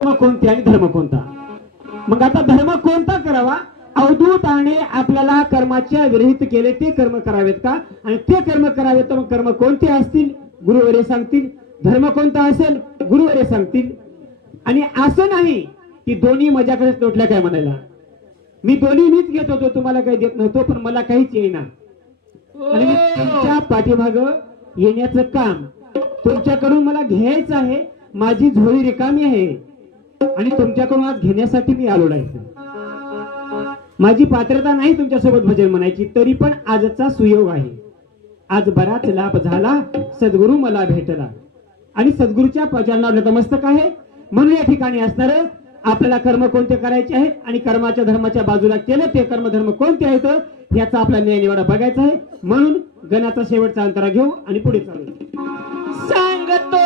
कर्म कोणते आणि धर्म कोणता? मग आता धर्म कोणता करावा? अवधूताने आपल्याला कर्माच्या विरहित केले ते कर्म करावेत का? आणि ते कर्म करावेत तर मग कर्म कोणते असतील? गुरुवरे सांगतील. धर्म कोणता असेल? गुरुवरे सांगतील. आणि असं नाही की दोन्ही माझ्याकडे लोटल्या काय म्हणायला, मी दोन्ही मीच घेत होतो, तुम्हाला काही देत नव्हतो, पण मला काहीच येईना आणि मी तुमच्या पाठीमाग येण्याचं काम तुमच्याकडून मला घ्यायचं आहे. माझी झोळी रिकामी आहे आणि तुमच्याकडून आज घेण्यासाठी मी आलो आहे. माझी पात्रता नाही तुमच्यासोबत भजन म्हणायची, तरी पण आजचा सुयोग आहे. आज बराच लाभ झाला, सद्गुरु मला भेटला आणि सद्गुरूच्या चरणावर नतमस्तक आहे. म्हणून या ठिकाणी असणार आपल्याला कर्म कोणते करायचे आहे आणि कर्माच्या धर्माच्या बाजूला केलं ते कर्म धर्म कोणते आहेत याचा आपला न्याय निवाडा बघायचा आहे. म्हणून गणाचा शेवटचा अंतरा घेऊ आणि पुढे चालू. सांगतो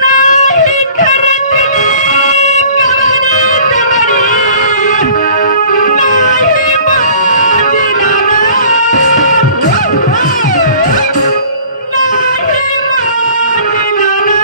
नाही खरंच गवळी जवळी, नाही माझीला नाही माझीला